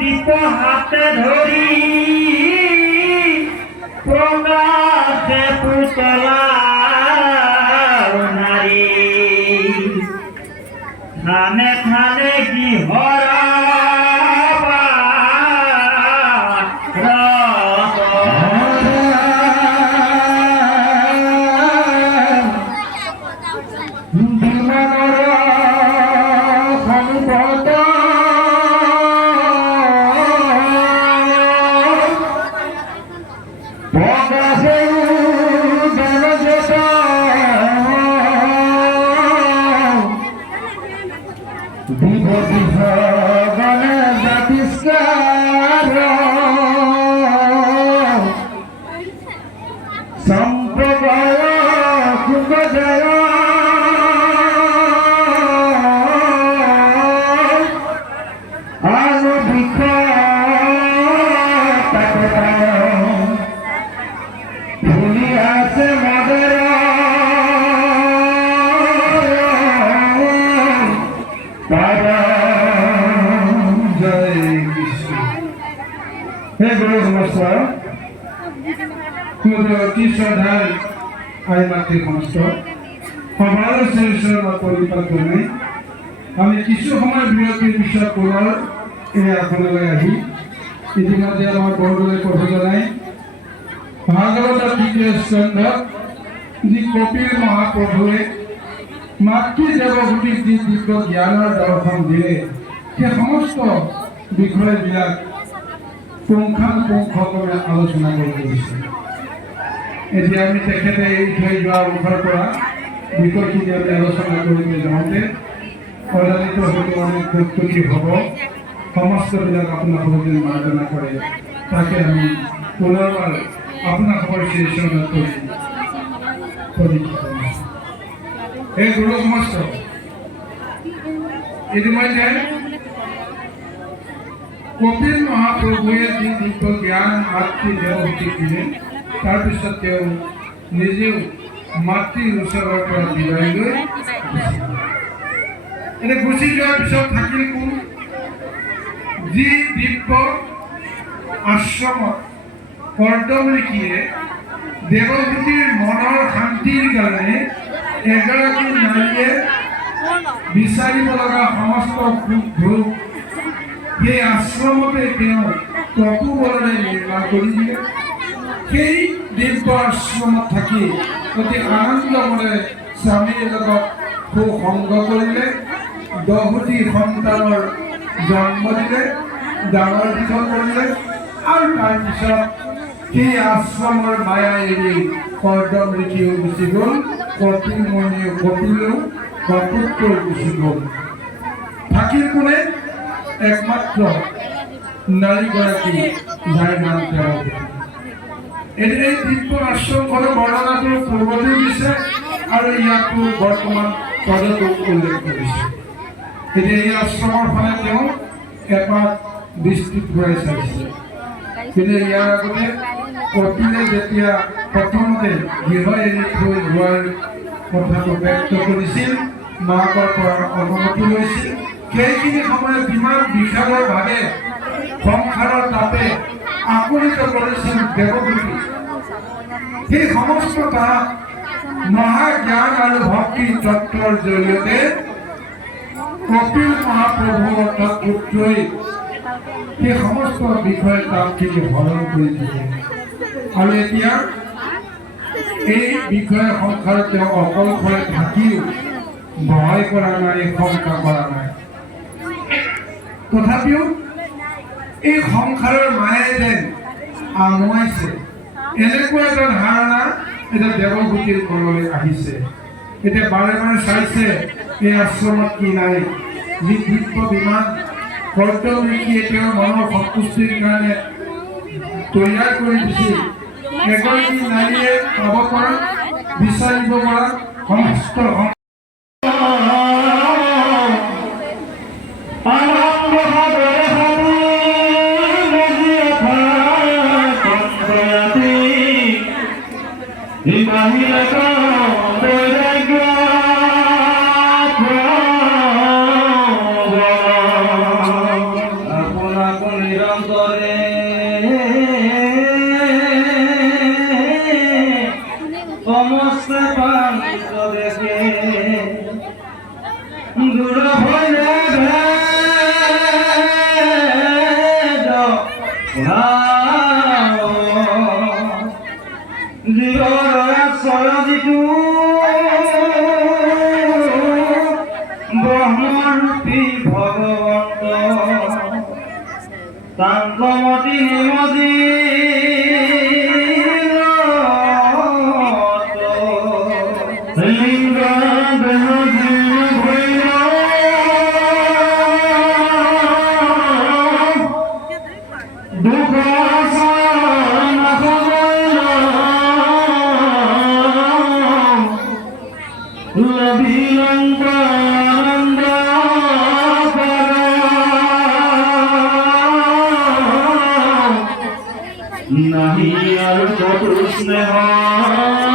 দীপ হাতে ধৰি প্ৰকাশে পুতলা নাৰী থানে থানে গৃহৰা আমি কিছু সময় বিৰতিৰ পিছত পুনৰ এই আসনলৈ আহি ইতিমধ্যে আমাৰ বৰদলৈ কথা জনাই ভাগৱতৰ তৃতীয় স্কন্ধত যি কপিল মহাপ্ৰভুৱে মাতৃ দেৱভূতিক যি দিব্য জ্ঞানৰ দৰ্শন দিলে সেই সমস্ত বিষয়বিলাক পুংখানুপুংখভাৱে আলোচনা কৰি গৈছে। এতিয়া আমি তেখেতে এৰি থৈ যোৱা অংশৰ পৰা বিষয়খিনি আমি আলোচনা কৰিবলৈ যাওঁতে অদানিত হয়তো অনেক দুঃখী হ'ব, সমস্তবিলাক আপোনালোকে মাৰ্জনা কৰে। তাকে আমি পুনৰবাৰ আপোনালোকৰ শ্ৰীচৰণত কৰি এই গুৰু সমস্ত ইতিমধ্যে কপিল মহাপ্ৰভুৱে যি দিব্য জ্ঞান মাতৃ দেৱভূতিক দিলে, তাৰপিছত তেওঁ নিজেও মাতৃৰ ওচৰৰ পৰা বিদায় লৈ এনে গুচি যোৱাৰ পিছত থাকিল কোন? যি দিব্য আশ্ৰমত কৰ্দমৃষিয়ে দেৱভূতিৰ মনৰ শান্তিৰ কাৰণে এগৰাকী নাৰীয়ে বিচাৰিব লগা সমস্ত সুখ ভোগ সেই আশ্ৰমতে তেওঁ তপোবলেৰে নিৰ্মাণ কৰি দিলে। সেই দিব্য আশ্ৰমত থাকি অতি আনন্দমনে স্বামীৰ লগত সুসংগ কৰিলে, 10টি সন্তানৰ জন্ম দিলে, ডাঙৰ দীঘল কৰিলে আৰু তাৰপিছত সেই আশ্ৰমৰ মায়া এৰি কৰ্দমৃষিও গুচি গ'ল, কপিলেও কপুত্ৰও গুচি গ'ল। থাকিল কোনে? একমাত্ৰ নাৰীগৰাকী, যাৰ নাম দেৱভূতি। এই দিব্য আশ্ৰমখনৰ বৰ্ণনাটো পূৰ্বতেও দিছে আৰু ইয়াতো বৰ্তমান পদতো উল্লেখ কৰিছে। এতিয়া এই আশ্ৰমৰ ফালে তেওঁ এপাক দৃষ্টি ঘূৰাই চাইছে। কিন্তু ইয়াৰ আগতে কপিলে যেতিয়া প্ৰথমতে গৃহ এৰি থৈ যোৱাৰ কথাটো ব্যক্ত কৰিছিল, মাকৰ পৰা অনুমতি লৈছিল, সেইখিনি সময়ত যিমান বিষাদৰভাৱে সংসাৰৰ তাপে আকুলিত কৰিছিল দেৱভূতি, সেই সমস্ত তাক মহাজ্ঞান আৰু ভক্তি তত্ত্বৰ জৰিয়তে কপিল মহাপ্ৰভু অৰ্থাৎ পুত্ৰই সেই সমস্ত বিষয়ে তাকখিনি হৰণ কৰি দিছে। আৰু এতিয়া এই বিষয়ে সংসাৰত তেওঁ অকলশৰে থাকিও ভয় কৰা নাই, শংকা কৰা নাই। তথাপিও এই সংসাৰৰ মায়ে যেন আমুৱাইছে, এনেকুৱা এটা ধাৰণা এটা দেৱভূতিৰ মনলৈ আহিছে। এতিয়া বাৰে বাৰে চাইছে এই আশ্ৰমত কি নাই, যি দিব্য বিমান কৰ্তব্যমুখীয়ে তেওঁৰ মনৰ সন্তুষ্টিৰ কাৰণে তৈয়াৰ কৰি দিছিল। এগৰাকী নাৰীয়ে পাব পৰা, বিচাৰিব পৰা সমস্ত ব্ৰহ্মৰূপী ভগবন্ত তাঙ্গমতি নিমজি লিঙ্গ দেহ দুঃখ নাহি আৰ কত স্নেহ